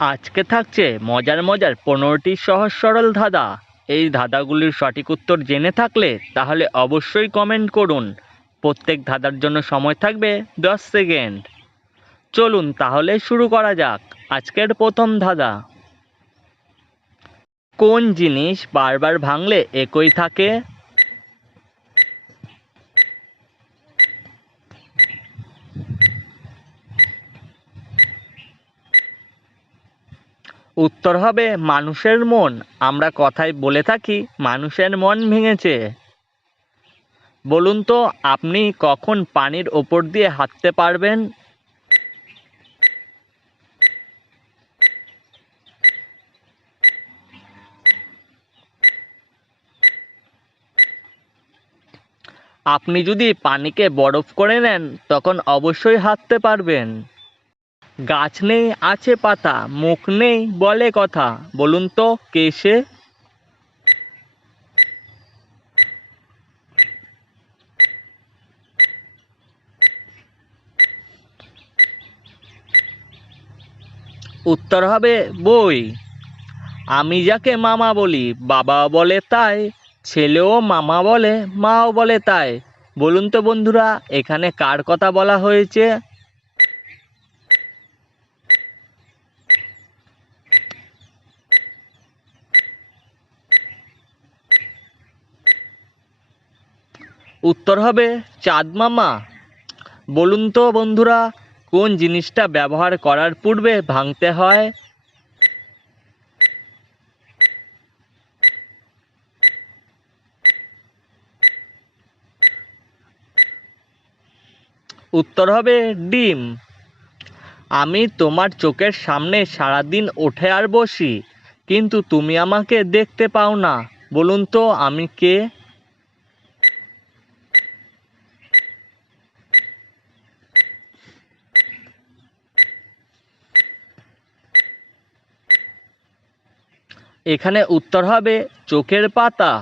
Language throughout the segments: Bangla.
আজকে থাকছে মজার মজার পনেরোটি সহজ সরল ধাঁধা। এই ধাঁধাগুলির সঠিক উত্তর জেনে থাকলে তাহলে অবশ্যই কমেন্ট করুন। প্রত্যেক ধাঁধার জন্য সময় থাকবে দশ সেকেন্ড চলুন তাহলে শুরু করা যাক আজকের প্রথম ধাঁধা। কোন জিনিস বারবার ভাঙলে একই থাকে? উত্তর হবে, মানুষের মন। আমরা কথায় বলে থাকি, মানুষের মন ভেঙেছে। বলুন তো, আপনি কখন পানির ওপর দিয়ে হাঁটতে পারবেন? আপনি যদি পানিকে বরফ করে নেন, তখন অবশ্যই হাঁটতে পারবেন। গাছ নেই, আছে পাতা, মুখ নেই, বলে কথা। বলুন তো, কে সে? উত্তর হবে বই। আমি যাকে মামা বলি বাবা বলে তাই, ছেলেও মামা বলে, মাও বলে তাই। বলুন তো বন্ধুরা, এখানে কার কথা বলা হয়েছে? উত্তর হবে চাঁদ মামা। বলুন তো বন্ধুরা, কোন জিনিসটা ব্যবহার করার পূর্বে ভাঙতে হয়? উত্তর হবে ডিম। আমি তোমার চোখের সামনে সারাদিন ওঠে আর বসি, কিন্তু তুমি আমাকে দেখতে পাও না। বলুন তো আমি কে? এখানে উত্তর হবে চোখের পাতা।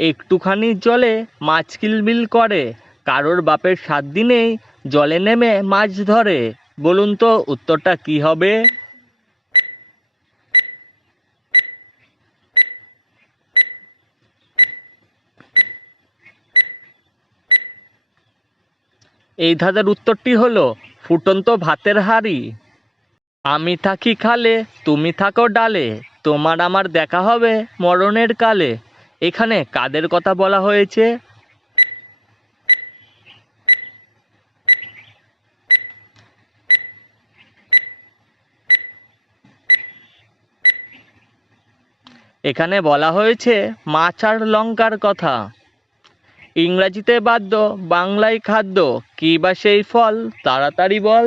একটুখানি জলে মাছ কিলবিল করে। কারোর বাপের সাত দিনেই জলে নেমে মাছ ধরে। বলুন তো উত্তরটা কি হবে? এই ধাঁধার উত্তরটি হলো, ফুটন্ত ভাতের হাঁড়ি। আমি থাকি খালে, তুমি থাকো ডালে। তোমার আমার দেখা হবে মরণের কালে। এখানে কাদের কথা বলা হয়েছে? এখানে বলা হয়েছে, মাছ আর লঙ্কার কথা। ইংরাজিতে বাদ্য, বাংলায় খাদ্য, কি বা সেই ফল, তাড়াতাড়ি বল।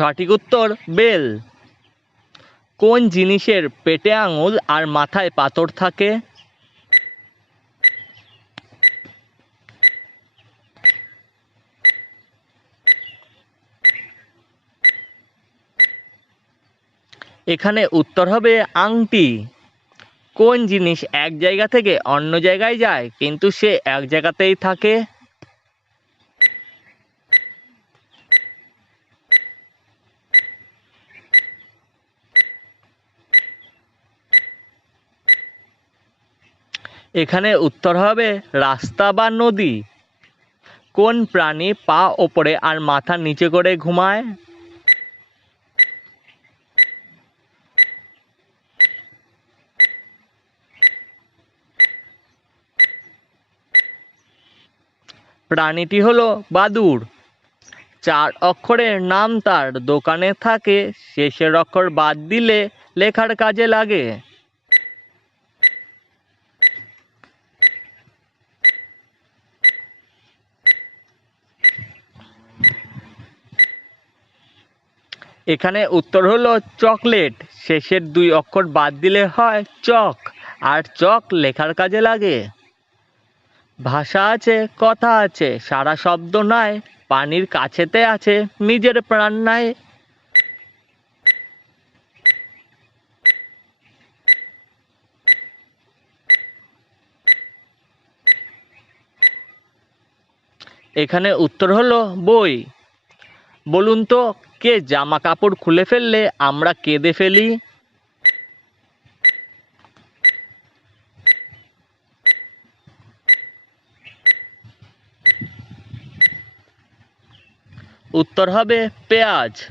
সঠিক উত্তর, বেল। কোন জিনিসের পেটে আঙুল আর মাথায় পাথর থাকে? এখানে উত্তর হবে আংটি। কোন জিনিস এক জায়গা থেকে অন্য জায়গায় যায়, কিন্তু সে এক জায়গাতেই থাকে? এখানে উত্তর হবে রাস্তা বা নদী। কোন প্রাণী পা ওপরে আর মাথা নিচে করে ঘুমায়? প্রাণীটি হলো বাদুড় চার অক্ষরের নাম তার। দোকানে থাকে, শেষের অক্ষর বাদ দিলে লেখার কাজে লাগে। এখানে উত্তর হলো চকলেট। শেষের দুই অক্ষর বাদ দিলে হয় চক, আর চক লেখার কাজে লাগে। ভাষা আছে, কথা আছে, সারা শব্দ নাই, পানির কাছেতে আছে, নিজের প্রাণ নাই। এখানে উত্তর হলো বই। বলুন তো, কে জামা কাপড় খুলে ফেললে আমরা কেঁদে ফেলি? উত্তর হবে পেঁয়াজ।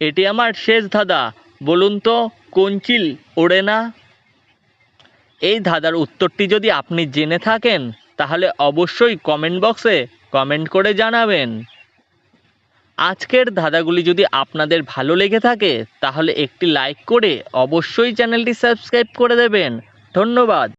এটি আমার শেষ ধাঁধা। বলুন তো কঞ্চিল ওড়ে না? এই ধাঁধার উত্তরটি যদি আপনি জেনে থাকেন, তাহলে অবশ্যই কমেন্ট বক্সে কমেন্ট করে জানাবেন। আজকের ধাঁধাগুলি যদি আপনাদের ভালো লেগে থাকে, তাহলে একটি লাইক করে অবশ্যই চ্যানেলটি সাবস্ক্রাইব করে দেবেন। ধন্যবাদ।